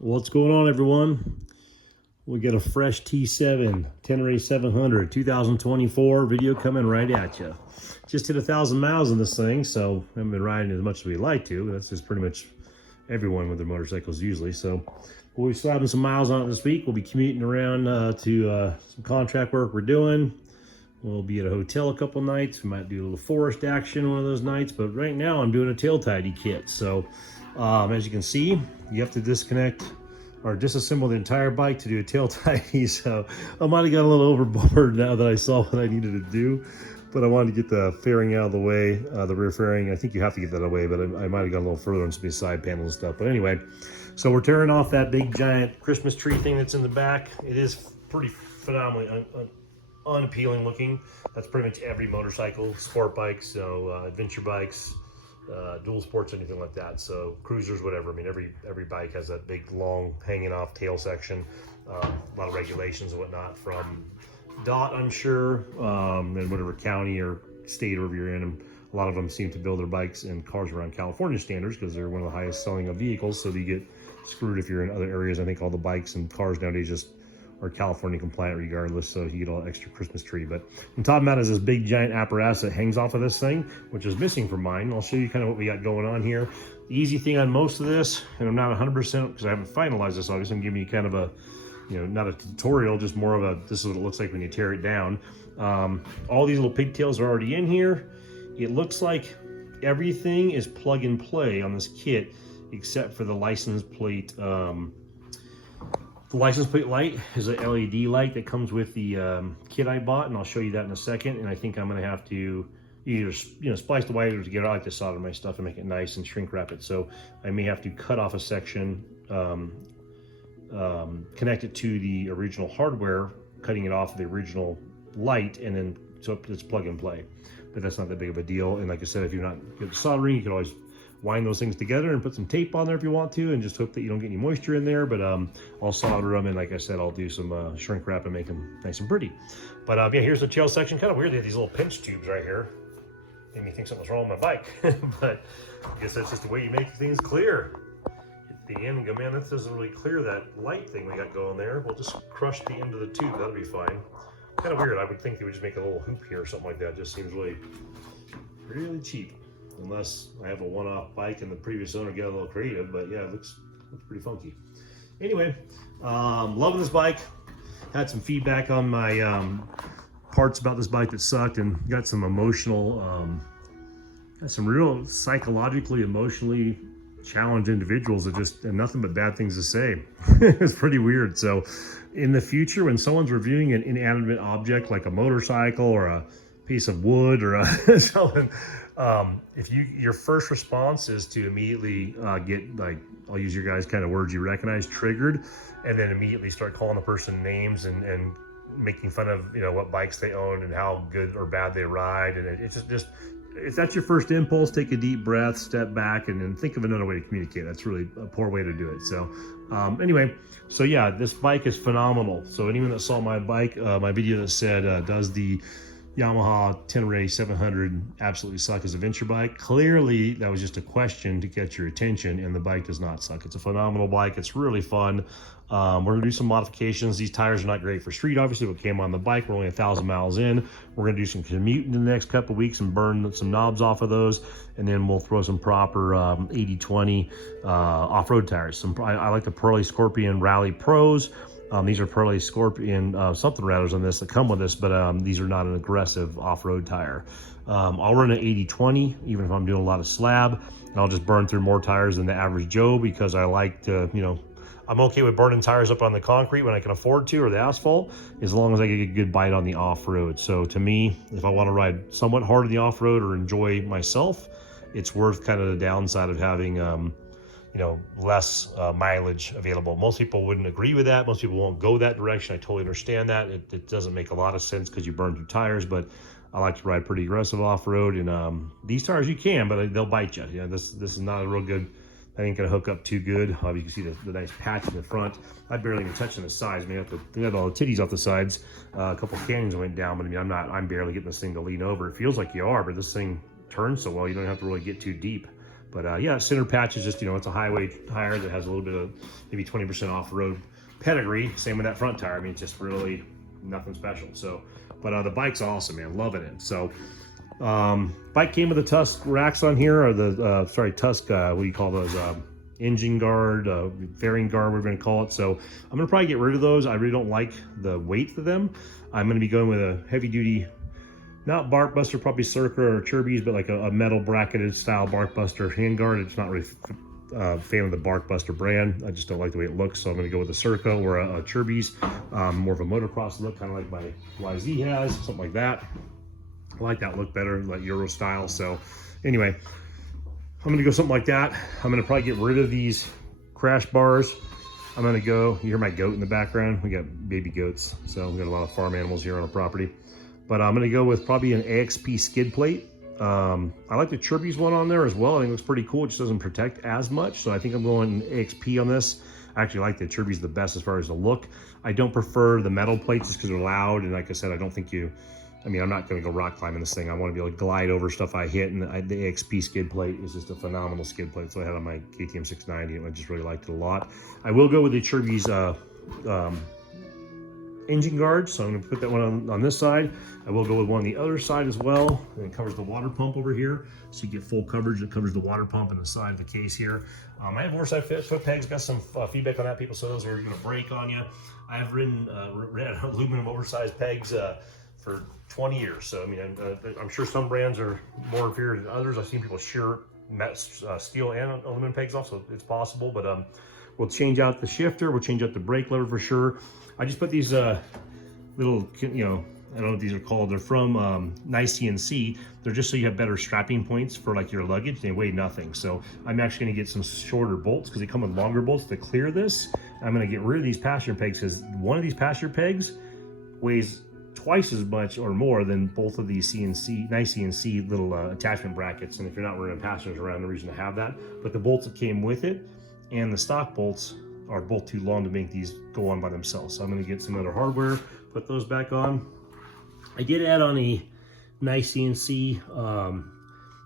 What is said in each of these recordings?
What's going on, everyone? We got a fresh T7 Tenere 700 2024 video coming right at you. Just hit 1,000 miles in this thing, so I haven't been riding as much as we like to. That's just pretty much everyone with their motorcycles usually. So we'll be slapping some miles on it this week. We'll be commuting around to some contract work we're doing. We'll be at a hotel a couple nights. We might do a little forest action one of those nights, but right now I'm doing a tail tidy kit. So as you can see, you have to disconnect or disassemble the entire bike to do a tail tidy. So I might have got a little overboard now that I saw what I needed to do, but I wanted to get the fairing out of the way, the rear fairing. I think you have to get that away, but I might have gone a little further on some of these side panels and stuff. But anyway, so we're tearing off that big giant Christmas tree thing that's in the back. It is pretty phenomenally unappealing looking. That's pretty much every motorcycle, sport bikes, so adventure bikes, dual sports, anything like that. So cruisers, whatever. I mean, every bike has that big, long, hanging off tail section. A lot of regulations and whatnot from DOT, I'm sure, and whatever county or state or wherever you're in. And a lot of them seem to build their bikes and cars around California standards because they're one of the highest selling of vehicles. So you get screwed if you're in other areas. I think all the bikes and cars nowadays just are California compliant regardless, so you get all extra Christmas tree. But on top of that is this big giant apparatus that hangs off of this thing, which is missing from mine. I'll show you kind of what we got going on here. The easy thing on most of this, and I'm not 100% because I haven't finalized this, obviously I'm giving you kind of a, not a tutorial, just more of a, this is what it looks like when you tear it down. All these little pigtails are already in here. It looks like everything is plug and play on this kit except for the license plate. The license plate light is an LED light that comes with the kit I bought, and I'll show you that in a second. And I think I'm going to have to either splice the wires together. I like to solder my stuff and make it nice and shrink wrap it. So I may have to cut off a section, connect it to the original hardware, cutting it off the original light, and then so it's plug and play. But that's not that big of a deal. And like I said, if you're not good at soldering, you can always wind those things together and put some tape on there if you want to, and just hope that you don't get any moisture in there. But I'll solder them, and like I said, I'll do some shrink wrap and make them nice and pretty. But yeah, here's the tail section. Kind of weird, they have these little pinch tubes right here. Made me think something's wrong with my bike. But I guess that's just the way you make things clear. At the end, go, man, that doesn't really clear that light thing we got going there. We'll just crush the end of the tube, that'll be fine. Kind of weird. I would think they would just make a little hoop here or something like that. It just seems really cheap. Unless I have a one-off bike and the previous owner got a little creative, but yeah, it looks pretty funky. Anyway, loving this bike. Had some feedback on my parts about this bike that sucked, and got some emotional, got some real psychologically, emotionally challenged individuals that just had nothing but bad things to say. It's pretty weird. So in the future, when someone's reviewing an inanimate object like a motorcycle or a piece of wood or something, if your first response is to immediately get, like, I'll use your guys' kind of words you recognize, triggered, and then immediately start calling the person names and making fun of what bikes they own and how good or bad they ride, and it's just if that's your first impulse, take a deep breath, step back, and then think of another way to communicate. That's really a poor way to do it. So anyway, so yeah, this bike is phenomenal. So anyone that saw my bike, my video that said does the Yamaha Tenere 700 absolutely suck as a venture bike? Clearly, that was just a question to get your attention, and the bike does not suck. It's a phenomenal bike. It's really fun. We're gonna do some modifications. These tires are not great for street, obviously, what came on the bike. We're only 1,000 miles in. We're gonna do some commuting in the next couple of weeks and burn some knobs off of those, and then we'll throw some proper 80/20 off-road tires. I like the Pirelli Scorpion Rally Pros. These are Pirelli Scorpion something ratters on this that come with this, but these are not an aggressive off-road tire. I'll run an 80/20 even if I'm doing a lot of slab, and I'll just burn through more tires than the average Joe because I like to, I'm okay with burning tires up on the concrete when I can afford to, or the asphalt, as long as I get a good bite on the off-road. So to me, if I want to ride somewhat hard in the off-road or enjoy myself, it's worth kind of the downside of having less mileage available. Most people wouldn't agree with that. Most people won't go that direction. I totally understand that. It doesn't make a lot of sense because you burn through tires, but I like to ride pretty aggressive off-road, and these tires you can, but they'll bite you. This is not a real good, I ain't gonna hook up too good. You can see the nice patch in the front. I barely even touching the sides. I mean, I got all the titties off the sides. A couple canyons went down, but I mean, I'm barely getting this thing to lean over. It feels like you are, but this thing turns so well, you don't have to really get too deep. But yeah, center patch is just, you know, it's a highway tire that has a little bit of maybe 20% off-road pedigree. Same with that front tire. I mean, it's just really nothing special. So, but the bike's awesome, man. Loving it. So, bike came with the Tusk racks on here, or the Tusk, what do you call those? Engine guard, fairing guard, we're going to call it. So I'm going to probably get rid of those. I really don't like the weight of them. I'm going to be going with a heavy duty, not bark buster, probably Circa or Chirby's, but like a metal bracketed style bark buster handguard. It's not really fan of the bark buster brand. I just don't like the way it looks. So I'm going to go with a Circa or a Chirby's, more of a motocross look, kind of like my YZ has, something like that. I like that look better, like Euro style. So anyway, I'm gonna go something like that. I'm gonna probably get rid of these crash bars. I'm gonna go, you hear my goat in the background? We got baby goats. So we got a lot of farm animals here on the property. But I'm gonna go with probably an AXP skid plate. I like the Chirby's one on there as well. I think it looks pretty cool. It just doesn't protect as much. So I think I'm going AXP on this. I actually like the Chirby's the best as far as the look. I don't prefer the metal plates just because they're loud. And like I said, I don't think I mean, I'm not going to go rock climbing this thing. I want to be able to glide over stuff I hit, and the AXP skid plate is just a phenomenal skid plate. So I had on my KTM 690, and I just really liked it a lot. I will go with the Chirby's engine guard, so I'm going to put that one on this side. I will go with one on the other side as well, and it covers the water pump over here, so you get full coverage. It covers the water pump and the side of the case here. I have oversized foot pegs. Got some feedback on that, people. So those are going to break on you. I have ridden aluminum oversized pegs for 20 years. So, I mean, I'm sure some brands are more inferior than others. I've seen people shear steel and aluminum pegs off, so it's possible. But we'll change out the shifter. We'll change out the brake lever for sure. I just put these little, you know, I don't know what these are called. They're from Nice CNC. They're just so you have better strapping points for like your luggage. They weigh nothing. So I'm actually going to get some shorter bolts because they come with longer bolts to clear this. I'm going to get rid of these passenger pegs because one of these passenger pegs weighs twice as much or more than both of these Nice CNC little attachment brackets. And if you're not running passengers around, no reason to have that. But the bolts that came with it and the stock bolts are both too long to make these go on by themselves. So I'm going to get some other hardware, put those back on. I did add on a Nice CNC,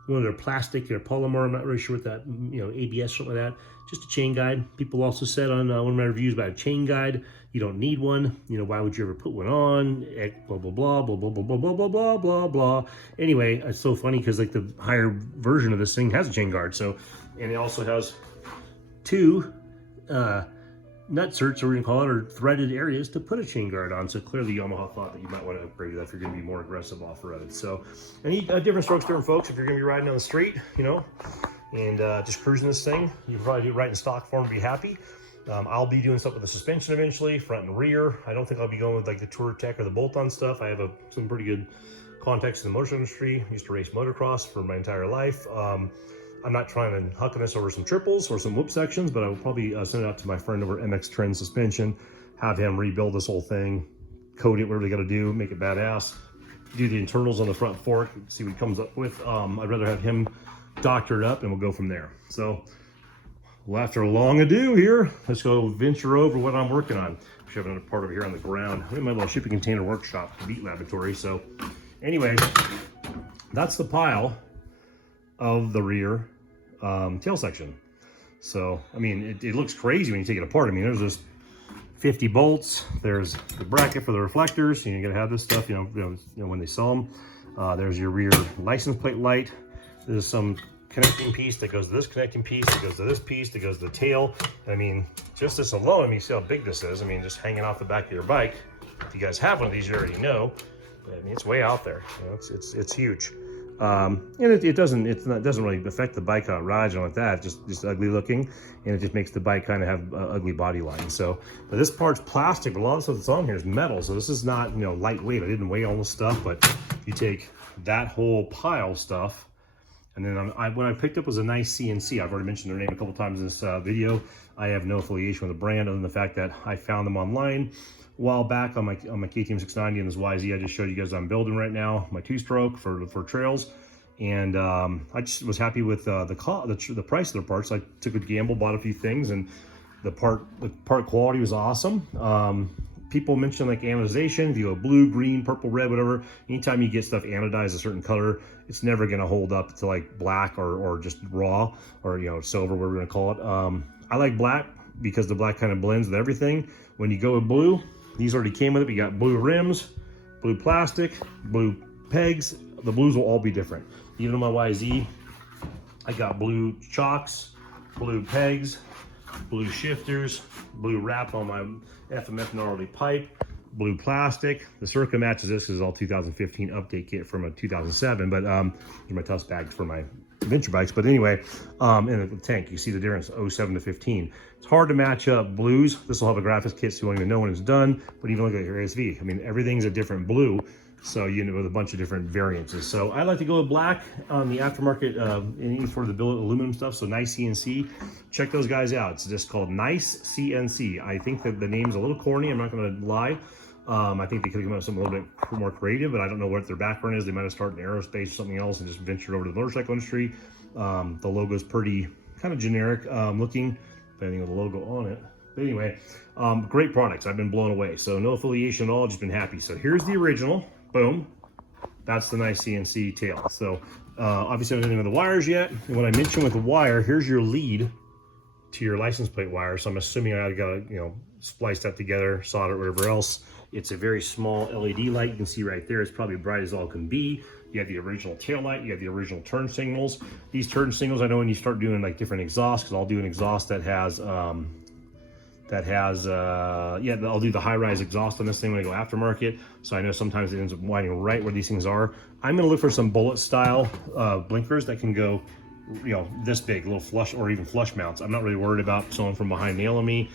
one of their plastic or polymer. I'm not really sure what that, you know, ABS, something like that. Just a chain guide. People also said on one of my reviews about a chain guide, you don't need one. You know, why would you ever put one on? Blah, blah, blah, blah, blah, blah, blah, blah, blah, blah, blah, blah. Anyway, it's so funny because like the higher version of this thing has a chain guard. So, and it also has two nut certs, or we're gonna call it, or threaded areas to put a chain guard on. So clearly Yamaha thought that you might want to upgrade that if you're gonna be more aggressive off-road. So, and different strokes, different folks. If you're gonna be riding on the street, you know, and just cruising this thing, you can probably do it right in stock form and be happy. I'll be doing stuff with the suspension eventually, front and rear. I don't think I'll be going with like the Tour Tech or the bolt-on stuff. I have some pretty good contacts in the motor industry. I used to race motocross for my entire life. I'm not trying to hucking this over some triples or some whoop sections, but I will probably send it out to my friend over at MX Trend Suspension, have him rebuild this whole thing, coat it, whatever they got to do, make it badass, do the internals on the front fork, see what he comes up with. I'd rather have him doctor it up and we'll go from there. So, well, after a long ado here, let's go venture over what I'm working on. I have another part over here on the ground. I'm in my little shipping container workshop, Beat Laboratory. So anyway, that's the pile of the rear tail section. So, I mean, it looks crazy when you take it apart. I mean, there's just 50 bolts. There's the bracket for the reflectors. You gotta have this stuff, you know when they sell them. There's your rear license plate light. There's some connecting piece that goes to this connecting piece, that goes to this piece, that goes to the tail. I mean, just this alone, I mean, you see how big this is. I mean, just hanging off the back of your bike. If you guys have one of these, you already know. But, I mean, it's way out there. You know, it's huge. And it doesn't really affect the bike on rides or like that. Just ugly looking, and it just makes the bike kind of have ugly body lines. So, but this part's plastic, but a lot of stuff that's on here is metal. So this is not, you know, lightweight. I didn't weigh all this stuff, but you take that whole pile stuff. And then what I picked up was a Nice CNC. I've already mentioned their name a couple times in this video. I have no affiliation with the brand other than the fact that I found them online a while back on my KTM 690 and this YZ I just showed you guys I'm building right now, my two-stroke for trails. And I just was happy with the price of their parts. I took a gamble, bought a few things, and the part quality was awesome. people mention like anodization, if you go blue, green, purple, red, whatever, anytime you get stuff anodized a certain color, it's never gonna hold up to like black or just raw, or you know, silver, whatever we're gonna call it. I like black because the black kind of blends with everything. When you go with blue, these already came with it. We got blue rims, blue plastic, blue pegs. The blues will all be different. Even on my YZ, I got blue chocks, blue pegs, blue shifters, blue wrap on my FMF gnarly pipe, blue plastic. The Circa matches this. This is all 2015 update kit from a 2007, but here's my test bags for my adventure bikes. But anyway, in the tank, you see the difference, 07 to 15. It's hard to match up blues. This will have a graphics kit, so you won't even know when it's done, but even look at your ASV. I mean, everything's a different blue. So you know, with a bunch of different variances. So I like to go with black on the aftermarket for the billet aluminum stuff. So Nice CNC, check those guys out. It's just called Nice CNC. I think that the name's a little corny. I'm not going to lie. I think they could have come up with something a little bit more creative, but I don't know what their background is. They might have started in aerospace or something else and just ventured over to the motorcycle industry. The logo's pretty kind of generic looking, depending on the logo on it. But anyway, great products. I've been blown away. So no affiliation at all, just been happy. So here's the original. Boom. That's the Nice CNC tail. So obviously I haven't done the wires yet. And what I mentioned with the wire, here's your lead to your license plate wire. So I'm assuming I gotta, you know, splice that together, solder, whatever else. It's a very small LED light. You can see right there, it's probably bright as all can be. You have the original tail light, you have the original turn signals. These turn signals, I know when you start doing like different exhausts, because I'll do an exhaust that has yeah, I'll do the high-rise exhaust on this thing when I go aftermarket. So I know sometimes it ends up winding right where these things are. I'm gonna look for some bullet style blinkers that can go, you know, this big, a little flush or even flush mounts. I'm not really worried about someone from behind nailing me.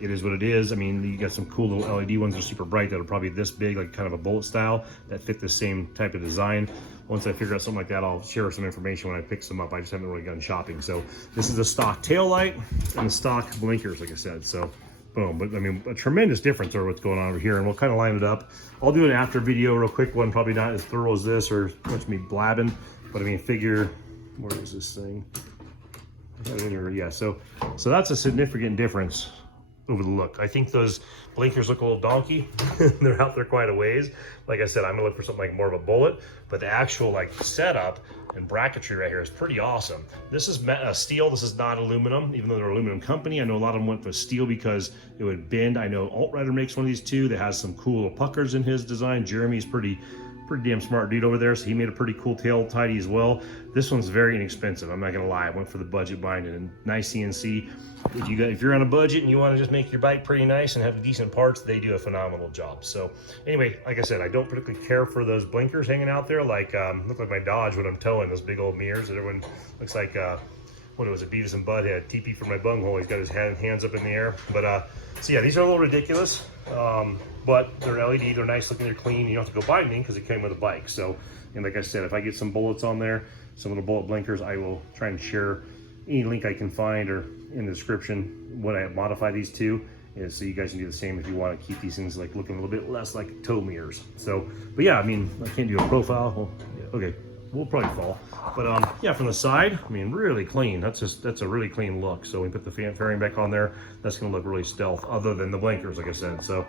It is what it is. I mean, you got some cool little LED ones that are super bright that are probably this big, like kind of a bullet style that fit the same type of design. Once I figure out something like that, I'll share some information when I pick some up. I just haven't really gone shopping. So this is the stock tail light and the stock blinkers, like I said. So boom, but I mean, a tremendous difference over what's going on over here, and we'll kind of line it up. I'll do an after video, real quick one, probably not as thorough as this or much me blabbing, but I mean, figure, where is this thing? Yeah, so that's a significant difference over the look. I think those blinkers look a little donkey. They're out there quite a ways. Like I said, I'm gonna look for something like more of a bullet, but the actual like setup and bracketry right here is pretty awesome. This is steel, this is not aluminum, even though they're an aluminum company. I know a lot of them went for steel because it would bend. I know Alt-Rider makes one of these too that has some cool little puckers in his design. Jeremy's pretty damn smart dude over there, so he made a pretty cool tail tidy as well. This one's very inexpensive, I'm not gonna lie. I went for the budget binding, and Nice CNC, if you're on a budget and you want to just make your bike pretty nice and have decent parts, they do a phenomenal job. So anyway, like I said, I don't particularly care for those blinkers hanging out there, like look like my Dodge when I'm towing, those big old mirrors that everyone looks like what was it, Beavis and Butthead, TP for my bunghole. He's got his hands up in the air. But so yeah, these are a little ridiculous, but they're LED, they're nice looking, they're clean. You don't have to go buy anything because it came with a bike. So, and like I said, if I get some bullets on there, some little bullet blinkers, I will try and share any link I can find or in the description what I modify these to, is so you guys can do the same if you want to keep these things like looking a little bit less like tow mirrors. So, but yeah, I mean, I can't do a profile. Well, yeah, okay, we'll probably fall. But yeah, from the side, I mean, really clean. That's a really clean look. So we put the fairing back on there. That's gonna look really stealth, other than the blinkers, like I said. So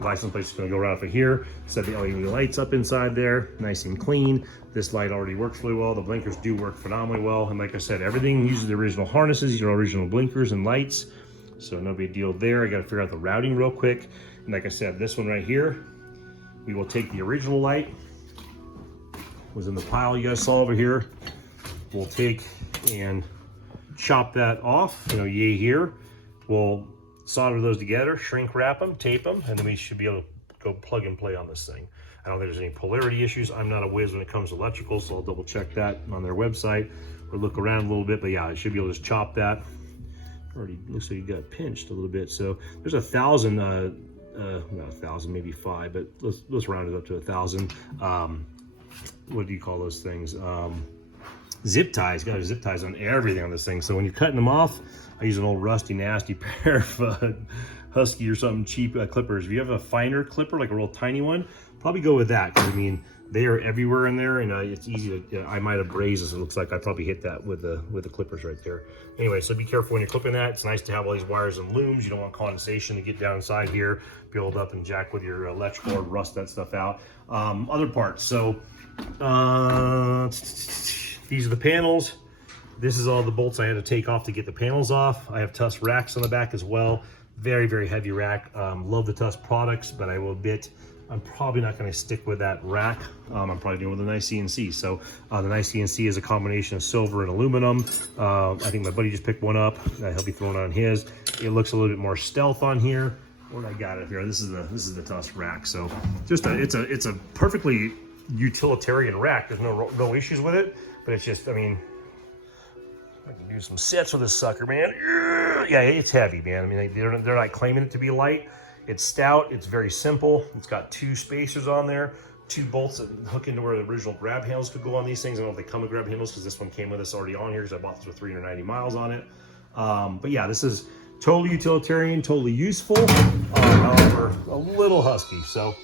license plate is gonna go right off of here. Set the LED lights up inside there, nice and clean. This light already works really well. The blinkers do work phenomenally well. And like I said, everything uses the original harnesses. These are original blinkers and lights. So no big deal there. I gotta figure out the routing real quick. And like I said, this one right here, we will take the original light, was in the pile you guys saw over here. We'll take and chop that off, you know, yay here. We'll solder those together, shrink wrap them, tape them, and then we should be able to go plug and play on this thing. I don't think there's any polarity issues. I'm not a whiz when it comes to electrical, so I'll double check that on their website or look around a little bit. But yeah, I should be able to just chop that. Already looks like you got pinched a little bit. So there's 1,000, not 1,000, maybe 5, but let's round it up to 1,000. What do you call those things? Zip ties. Got zip ties on everything on this thing. So when you're cutting them off, I use an old rusty, nasty pair of Husky or something cheap clippers. If you have a finer clipper, like a real tiny one, probably go with that. Because I mean, They are everywhere in there, and it's easy to, I might have grazed this. It looks like I probably hit that with the clippers right there. Anyway, so be careful when you're clipping that. It's nice to have all these wires and looms. You don't want condensation to get down inside here, build up and jack with your electrical or rust that stuff out. Other parts, so these are the panels. This is all the bolts I had to take off to get the panels off. I have Tusk racks on the back as well. Very, very heavy rack. Love the Tusk products, but I will admit, I'm probably not going to stick with that rack. I'm probably doing with the Nice CNC. So the Nice CNC is a combination of silver and aluminum. I think my buddy just picked one up. He'll be throwing on his. It looks a little bit more stealth on here. What I got it here? This is the Tusk rack. So just it's a perfectly utilitarian rack. There's no issues with it, but it's just, I mean, I can do some sets with this sucker, man. Yeah, it's heavy, man. I mean, they're not claiming it to be light. It's stout, it's very simple. It's got 2 spacers on there, 2 bolts that hook into where the original grab handles could go on these things. I don't know if they come with grab handles because this one came with us already on here because I bought this with 390 miles on it. But yeah, this is totally utilitarian, totally useful, however, a little husky. So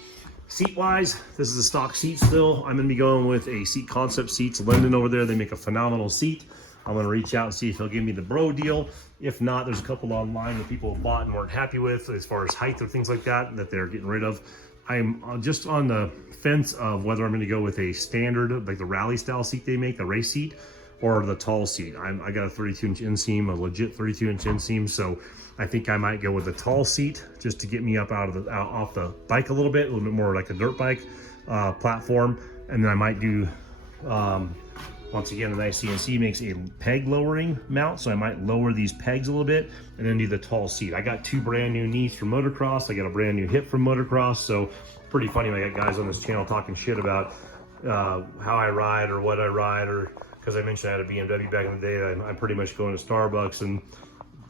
seat-wise, this is a stock seat still. I'm gonna be going with a Seat Concept Seats, Linden over there. They make a phenomenal seat. I'm gonna reach out and see if he'll give me the bro deal. If not, there's a couple online that people have bought and weren't happy with as far as height or things like that they're getting rid of. I'm just on the fence of whether I'm gonna go with a standard, like the rally style seat they make, the race seat, or the tall seat. I got a 32-inch inseam, a legit 32-inch inseam, so I think I might go with the tall seat just to get me up off the bike a little bit more like a dirt bike platform. And then I might do, once again, the Nice CNC makes a peg lowering mount, so I might lower these pegs a little bit and then do the tall seat. I got 2 brand new knees from motocross. I got a brand new hip from motocross, so pretty funny when I got guys on this channel talking shit about how I ride or what I ride, or because I mentioned I had a BMW back in the day. I'm pretty much going to Starbucks, and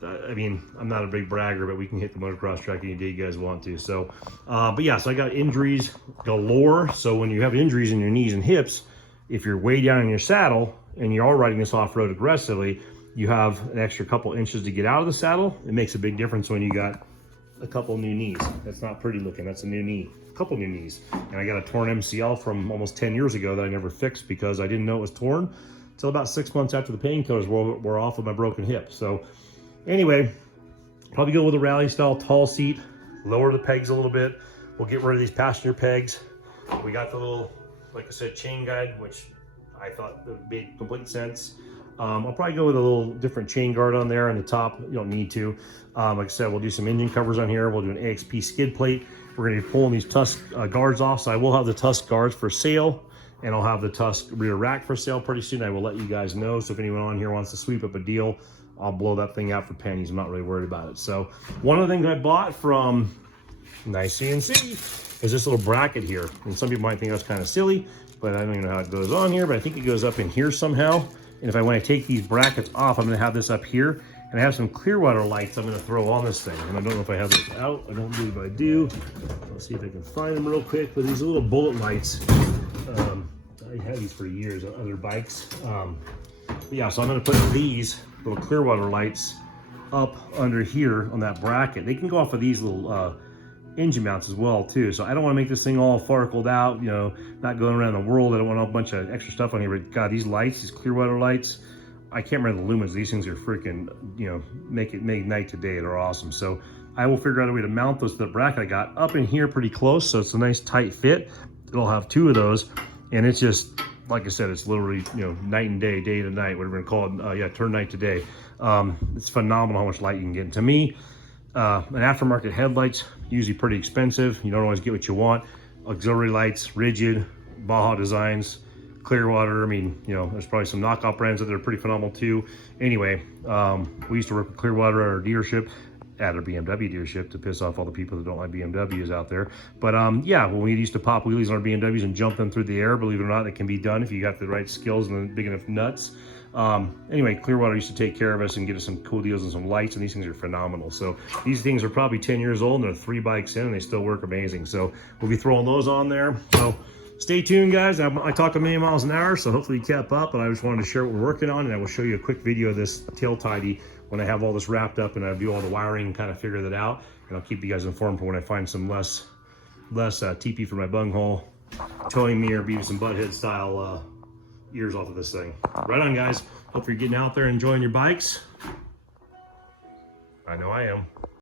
I mean, I'm not a big bragger, but we can hit the motocross track any day you guys want to. So, but yeah, so I got injuries galore. So when you have injuries in your knees and hips, if you're way down in your saddle and you're all riding this off-road aggressively, you have an extra couple inches to get out of the saddle. It makes a big difference when you got a couple new knees. That's not pretty looking. That's a new knee, a couple new knees. And I got a torn MCL from almost 10 years ago that I never fixed because I didn't know it was torn until about 6 months after the painkillers were off of my broken hip. So anyway, probably go with a rally style tall seat, lower the pegs a little bit. We'll get rid of these passenger pegs. We got the little, like I said, chain guide, which I thought made complete sense. I'll probably go with a little different chain guard on there on the top. You don't need to. Like I said, we'll do some engine covers on here. We'll do an AXP skid plate. We're going to be pulling these Tusk guards off. So I will have the Tusk guards for sale, and I'll have the Tusk rear rack for sale pretty soon. I will let you guys know. So if anyone on here wants to sweep up a deal, I'll blow that thing out for pennies. I'm not really worried about it. So one of the things I bought from Nice CNC is this little bracket here. And some people might think that's kind of silly, but I don't even know how it goes on here, but I think it goes up in here somehow. And if I want to take these brackets off, I'm going to have this up here. And I have some Clearwater lights I'm going to throw on this thing. And I don't know if I have this out. I don't believe I do. Let's see if I can find them real quick. But these little bullet lights, I had these for years on other bikes. But yeah, so I'm going to put these little Clearwater lights up under here on that bracket. They can go off of these little engine mounts as well too. So I don't want to make this thing all farkled out, you know, not going around the world. I don't want a bunch of extra stuff on here, but God, these lights, these Clearwater lights, I can't remember the lumens. These things are freaking, you know, make night to day. They're awesome. So I will figure out a way to mount those to the bracket I got up in here pretty close. So it's a nice tight fit. It'll have 2 of those, and it's just, like I said, it's literally, you know, night and day, day to night, whatever you call it. Yeah, turn night to day. It's phenomenal how much light you can get. And to me, an aftermarket headlights, usually pretty expensive. You don't always get what you want. Auxiliary lights, rigid, Baja designs, Clearwater. I mean, you know, there's probably some knockoff brands that are pretty phenomenal too. Anyway, we used to work with Clearwater at our dealership, at our BMW dealership, to piss off all the people that don't like BMWs out there. But yeah, when we used to pop wheelies on our BMWs and jump them through the air, believe it or not, it can be done if you got the right skills and big enough nuts. Anyway, Clearwater used to take care of us and get us some cool deals and some lights, and these things are phenomenal. So these things are probably 10 years old, and they're 3 bikes in, and they still work amazing. So we'll be throwing those on there. So stay tuned, guys. I talk a million miles an hour, so hopefully you kept up, but I just wanted to share what we're working on, and I will show you a quick video of this tail tidy when I have all this wrapped up and I do all the wiring and kind of figure that out. And I'll keep you guys informed for when I find some less TP for my bunghole towing me or Beavis and Butthead style ears off of this thing. Right on, guys. Hope you're getting out there enjoying your bikes. I know I am.